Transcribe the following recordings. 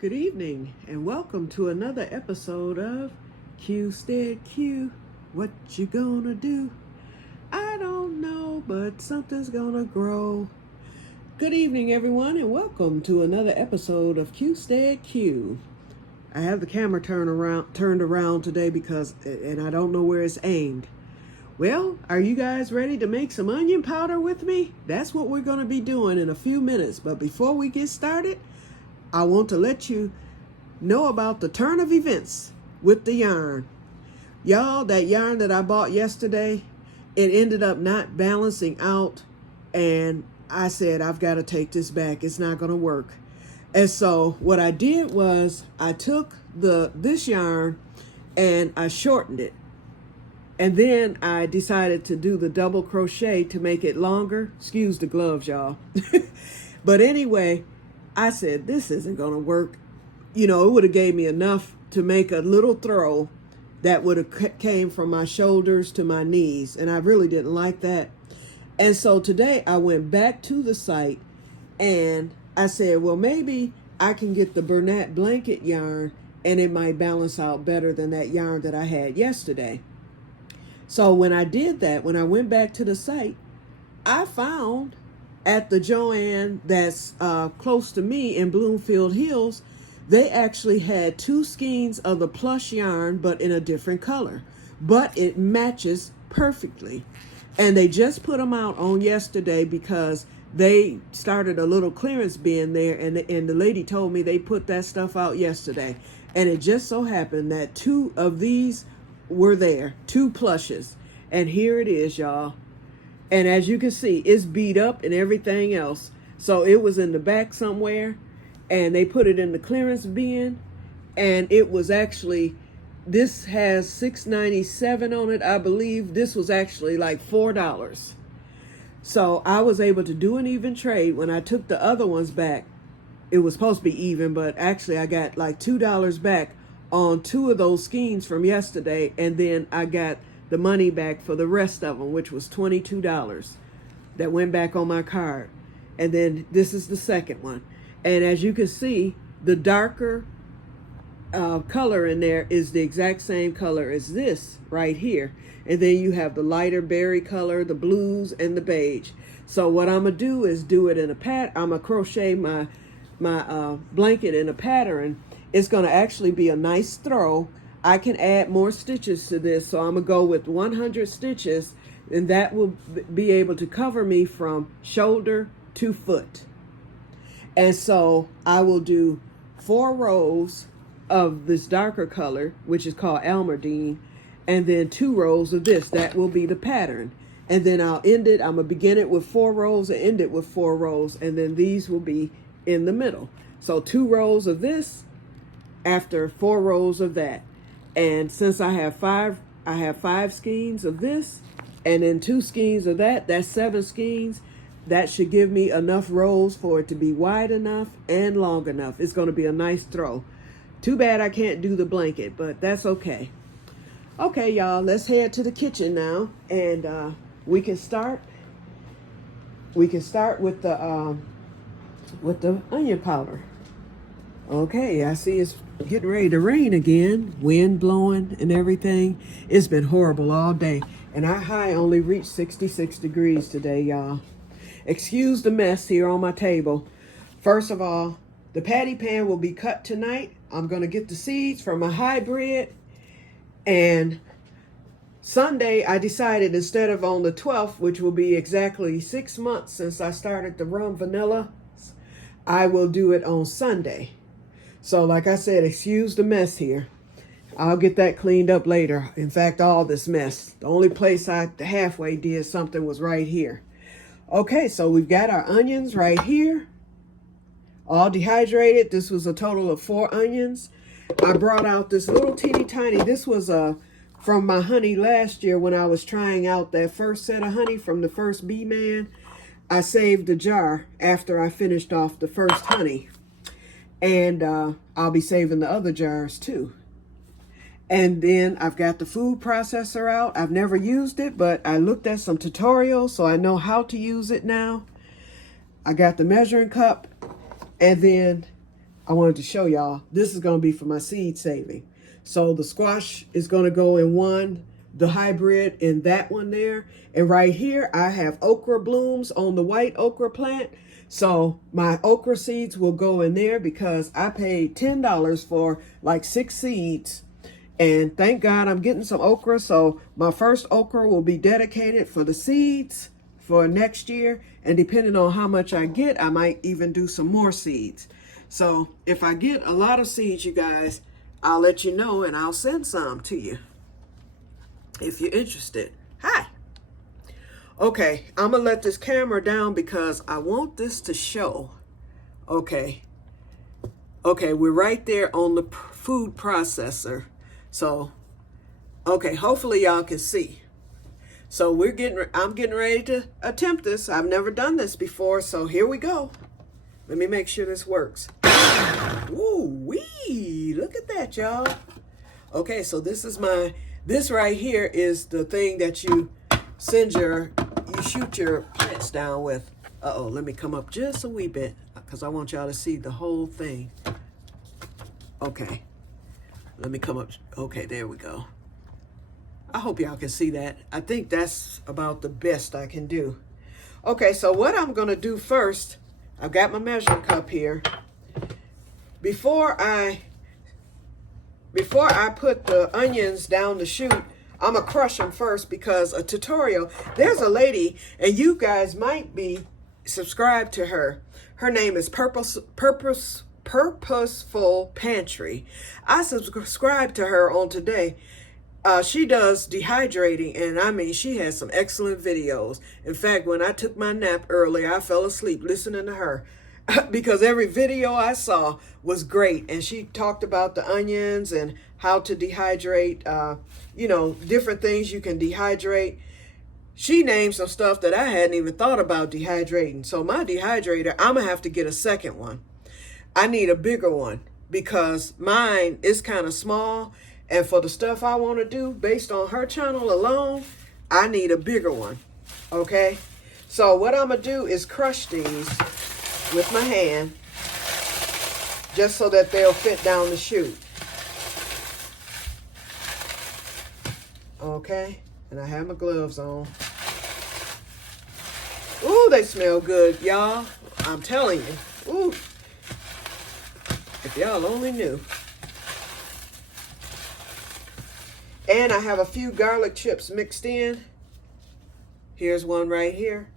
Good evening and welcome to another episode of Que-stead-Que. What you gonna do? I don't know, but something's gonna grow. Good evening everyone and welcome to another episode of Que-stead-Que. I have the camera turned around today and I don't know where it's aimed. Well, are you guys ready to make some onion powder with me? That's what we're gonna be doing in a few minutes. But before we get started, I want to let you know about the turn of events with the yarn. Y'all, that yarn that I bought yesterday, it ended up not balancing out, and I said, I've got to take this back. It's not going to work. And so what I did was I took this yarn and I shortened it. And then I decided to do the double crochet to make it longer. Excuse the gloves, y'all. But anyway, I said, this isn't going to work. You know, it would have gave me enough to make a little throw that would have came from my shoulders to my knees. And I really didn't like that. And so today I went back to the site and I said, well, maybe I can get the Bernat blanket yarn and it might balance out better than that yarn that I had yesterday. So when I did that, when I went back to the site, I found at the Joann that's close to me in Bloomfield Hills, they actually had 2 skeins of the plush yarn, but in a different color. But it matches perfectly. And they just put them out on yesterday because they started a little clearance bin there, and the lady told me they put that stuff out yesterday. And it just so happened that 2 of these were there, 2 plushes. And here it is, y'all. And as you can see, it's beat up and everything else. So it was in the back somewhere and they put it in the clearance bin. And it was actually, this has $6.97 on it. I believe this was actually like $4. So I was able to do an even trade. When I took the other ones back, it was supposed to be even, but actually I got like $2 back on 2 of those skeins from yesterday. And then I got the money back for the rest of them, which was $22 that went back on my card. And then this is the second one. And as you can see, the darker color in there is the exact same color as this right here. And then you have the lighter berry color, the blues, and the beige. So what I'm gonna do is do it in a I'm gonna crochet my blanket in a pattern. It's gonna actually be a nice throw. I can add more stitches to this, so I'm gonna go with 100 stitches, and that will be able to cover me from shoulder to foot. And so I will do 4 rows of this darker color, which is called almondine, and then 2 rows of this. That will be the pattern. And then I'll end it, I'm gonna begin it with 4 rows and end it with 4 rows, and then these will be in the middle. So 2 rows of this after 4 rows of that. And since I have 5 skeins of this and then 2 skeins of that, that's 7 skeins. That should give me enough rows for it to be wide enough and long enough. It's going to be a nice throw. Too bad I can't do the blanket, but that's okay. Okay, y'all, let's head to the kitchen now, and we can start with the onion powder. Okay, I see it's getting ready to rain again, wind blowing and everything. It's been horrible all day, and our high only reached 66 degrees today, y'all. Excuse the mess here on my table. First of all, the patty pan will be cut tonight. I'm going to get the seeds from a hybrid, and Sunday I decided instead of on the 12th, which will be exactly 6 months since I started the rum vanilla, I will do it on Sunday. So like I said, excuse the mess here. I'll get that cleaned up later. In fact, all this mess. The only place I halfway did something was right here. Okay, so we've got our onions right here. All dehydrated. This was a total of 4 onions. I brought out this little teeny tiny. This was from my honey last year when I was trying out that first set of honey from the first bee man. I saved the jar after I finished off the first honey. And I'll be saving the other jars too. And then I've got the food processor out. I've never used it, but I looked at some tutorials, so I know how to use it now. I got the measuring cup, and then I wanted to show y'all. This is going to be for my seed saving. So the squash is going to go in one, the hybrid in that one there. And right here, I have okra blooms on the white okra plant. So my okra seeds will go in there because I paid $10 for like 6 seeds. And thank God I'm getting some okra. So my first okra will be dedicated for the seeds for next year. And depending on how much I get, I might even do some more seeds. So if I get a lot of seeds, you guys, I'll let you know and I'll send some to you if you're interested. Hi. Okay, I'm going to let this camera down because I want this to show. Okay, we're right there on the food processor. So, okay, hopefully y'all can see. So I'm getting ready to attempt this. I've never done this before, so here we go. Let me make sure this works. Woo-wee, look at that, y'all. Okay, so this right here is the thing that you shoot your plants down with. Uh-oh, let me come up just a wee bit because I want y'all to see the whole thing. Okay, let me come up. Okay, there we go. I hope y'all can see that. I think that's about the best I can do. Okay, so what I'm gonna do first, I've got my measuring cup here. Before I put the onions down the chute, I'm gonna crush them first because a tutorial, there's a lady, and you guys might be subscribed to her. Her name is Purposeful Pantry. I subscribed to her on today. She does dehydrating, and I mean, she has some excellent videos. In fact, when I took my nap earlier, I fell asleep listening to her because every video I saw was great. And she talked about the onions and how to dehydrate, you know, different things you can dehydrate. She named some stuff that I hadn't even thought about dehydrating. So my dehydrator, I'm going to have to get a second one. I need a bigger one because mine is kind of small. And for the stuff I want to do based on her channel alone, I need a bigger one, okay? So what I'm going to do is crush these with my hand just so that they'll fit down the chute. Okay, and I have my gloves on. Ooh, they smell good, y'all. I'm telling you. Ooh, if y'all only knew. And I have a few garlic chips mixed in. Here's one right here.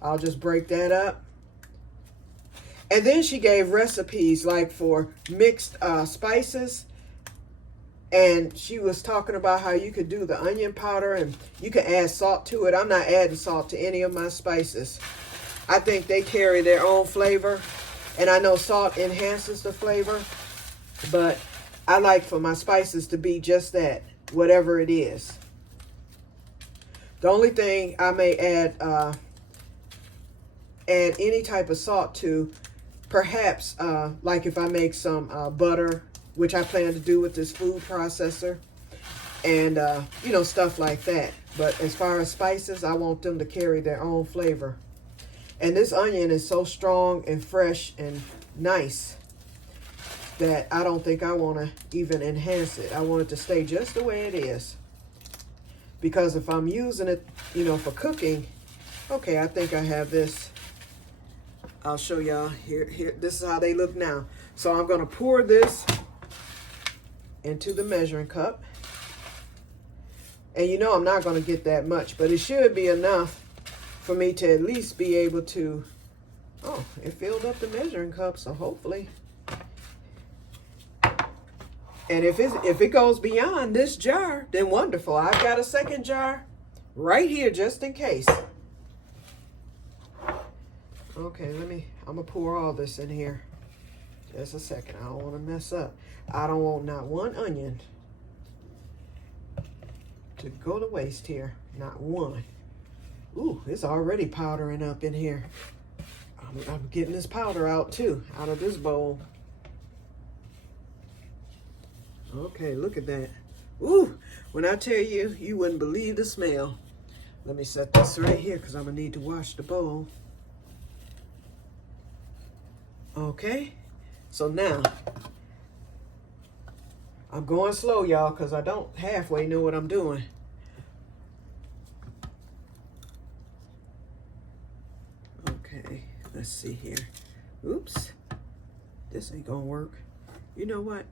I'll just break that up. And then she gave recipes like for mixed spices. And she was talking about how you could do the onion powder and you can add salt to it. I'm not adding salt to any of my spices. I think they carry their own flavor. And I know salt enhances the flavor. But I like for my spices to be just that. Whatever it is. The only thing I may add any type of salt to, perhaps like if I make some butter, which I plan to do with this food processor, and you know, stuff like that. But as far as spices, I want them to carry their own flavor. And this onion is so strong and fresh and nice that I don't think I want to even enhance it. I want it to stay just the way it is. Because if I'm using it, you know, for cooking, okay, I think I have this. I'll show y'all here. This is how they look now. So I'm going to pour this into the measuring cup. And you know I'm not going to get that much, but it should be enough for me to at least be able to, oh, it filled up the measuring cup, so hopefully. And if it goes beyond this jar, then wonderful. I've got a second jar right here just in case. Okay, I'm going to pour all this in here. Just a second. I don't want to mess up. I don't want not one onion to go to waste here. Not one. Ooh, it's already powdering up in here. I'm getting this powder out too, out of this bowl. Okay, look at that. Ooh, when I tell you, you wouldn't believe the smell. Let me set this right here because I'm going to need to wash the bowl. Okay, So now, I'm going slow, y'all, because I don't halfway know what I'm doing. Okay, let's see here. Oops, this ain't gonna work. You know what?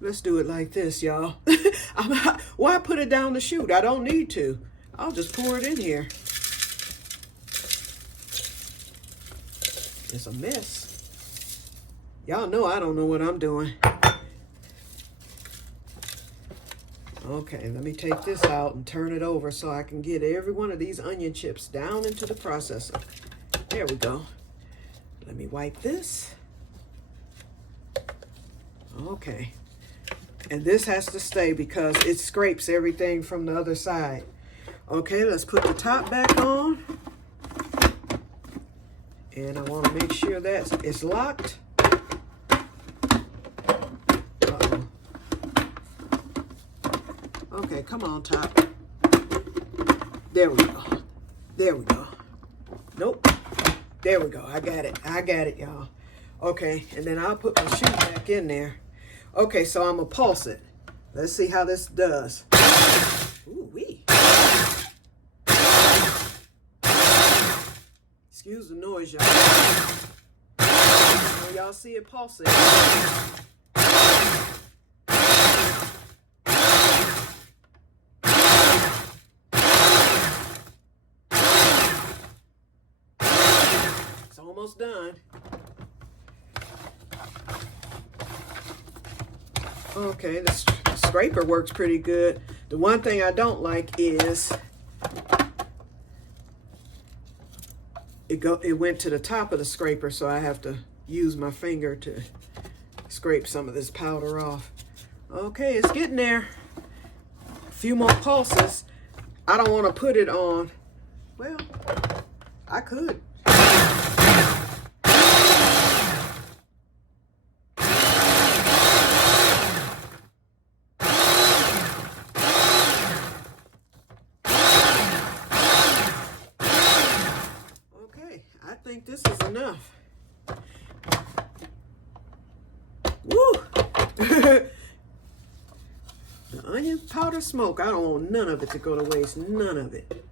Let's do it like this, y'all. Why put it down the chute? I don't need to. I'll just pour it in here. It's a mess. Y'all know I don't know what I'm doing. Okay, let me take this out and turn it over so I can get every one of these onion chips down into the processor. There we go. Let me wipe this. Okay. And this has to stay because it scrapes everything from the other side. Okay, let's put the top back on. And I want to make sure that it's locked. Uh-oh. Okay, come on, top. There we go. There we go. Nope. There we go. I got it. I got it, y'all. Okay, and then I'll put my chute back in there. Okay, so I'm going to pulse it. Let's see how this does. Ooh-wee. Excuse the noise, y'all. Y'all see it pulsing. It's almost done. Okay, the scraper works pretty good. The one thing I don't like is it went to the top of the scraper, so I have to use my finger to scrape some of this powder off. Okay, it's getting there. A few more pulses. I don't want to put it on. Well, I could. I think this is enough. Woo! The onion powder smoke, I don't want none of it to go to waste. None of it.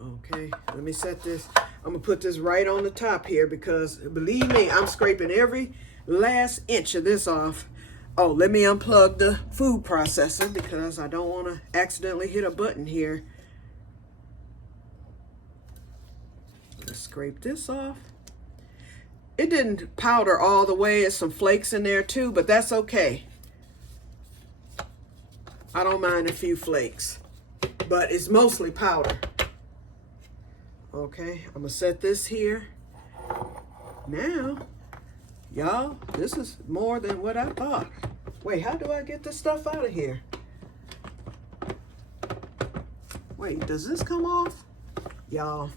Okay, let me set this. I'm going to put this right on the top here because, believe me, I'm scraping every last inch of this off. Oh, let me unplug the food processor because I don't want to accidentally hit a button here. Let's scrape this off. It didn't powder all the way. There's some flakes in there too, but that's okay. I don't mind a few flakes, but it's mostly powder. Okay, I'm gonna set this here. Now, y'all, this is more than what I thought. Wait, how do I get this stuff out of here? Wait, does this come off? Y'all.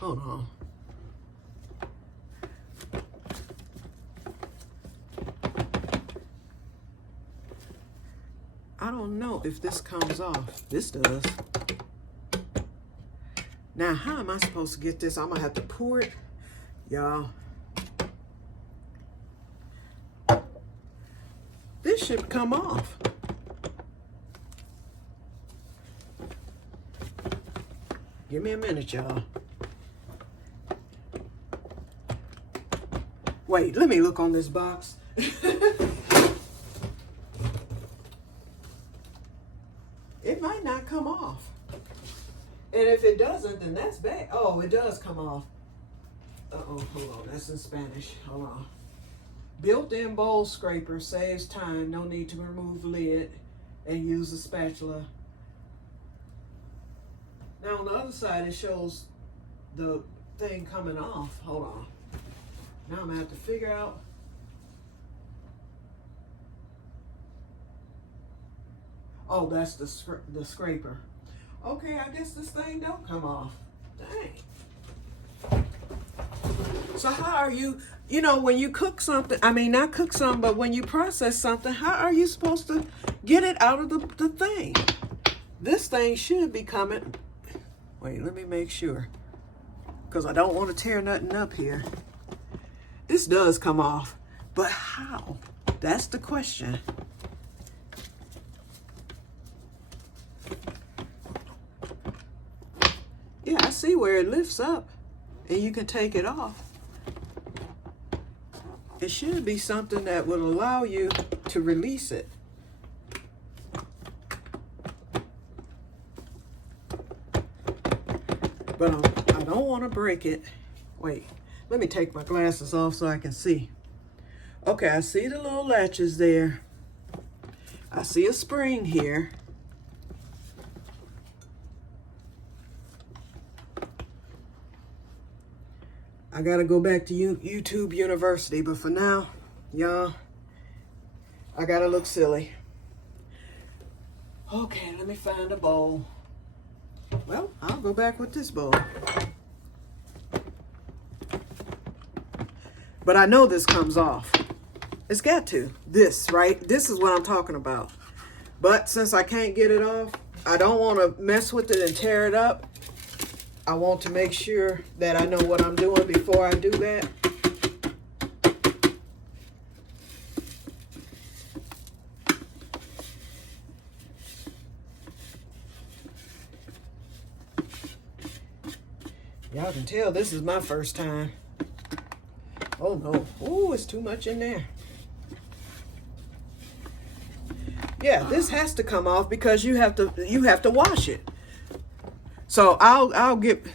Hold on. I don't know if this comes off. This does. Now, how am I supposed to get this? I'm gonna have to pour it. Y'all. This should come off. Give me a minute, y'all. Wait, let me look on this box. It might not come off. And if it doesn't, then that's bad. Oh, it does come off. Uh-oh, hold on. That's in Spanish. Hold on. Built-in bowl scraper saves time. No need to remove lid and use a spatula. Now on the other side, it shows the thing coming off. Hold on. Now I'm gonna have to figure out. Oh, that's the scraper. Okay, I guess this thing don't come off. Dang. So how are you, when you cook something, I mean, not cook something, but when you process something, how are you supposed to get it out of the thing? this thing should be coming. Wait, let me make sure, because I don't want to tear nothing up here. This does come off, but how? That's the question. Yeah, I see where it lifts up and you can take it off. It should be something that would allow you to release it. But I don't want to break it. Wait, let me take my glasses off so I can see. Okay, I see the little latches there. I see a spring here. I gotta go back to YouTube University, but for now, y'all, I gotta look silly. Okay, let me find a bowl. Well, I'll go back with this bowl. But I know this comes off. It's got to. This, right? This is what I'm talking about. But since I can't get it off, I don't want to mess with it and tear it up. I want to make sure that I know what I'm doing before I do that. Y'all can tell this is my first time. Oh no. Oh, it's too much in there. Yeah, this has to come off because you have to wash it. So I'll get,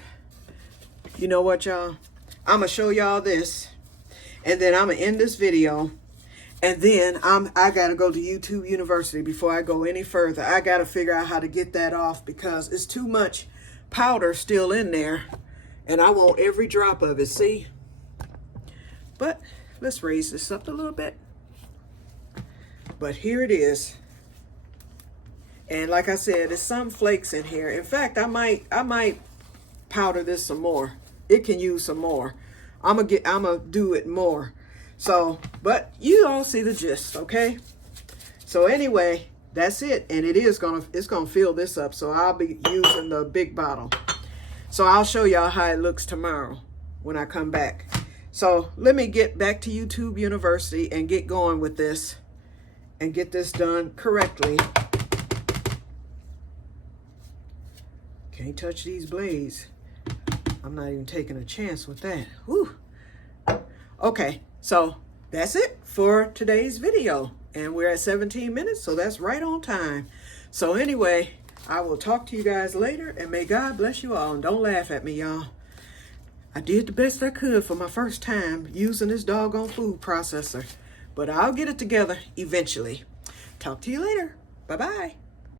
you know what, y'all? I'm gonna show y'all this, and then I'm gonna end this video, and then I gotta go to YouTube University before I go any further. I gotta figure out how to get that off because it's too much powder still in there, and I want every drop of it. See? But let's raise this up a little bit. But here it is. And like I said, there's some flakes in here. In fact, I might powder this some more. It can use some more. I'm gonna do it more. So, but you all see the gist, okay? So anyway, that's it. And it's gonna fill this up. So I'll be using the big bottle. So I'll show y'all how it looks tomorrow when I come back. So let me get back to YouTube University and get going with this and get this done correctly. Can't touch these blades. I'm not even taking a chance with that. Whew. Okay, so that's it for today's video. And we're at 17 minutes, so that's right on time. So anyway, I will talk to you guys later, and may God bless you all. And don't laugh at me, y'all. I did the best I could for my first time using this doggone food processor. But I'll get it together eventually. Talk to you later. Bye-bye.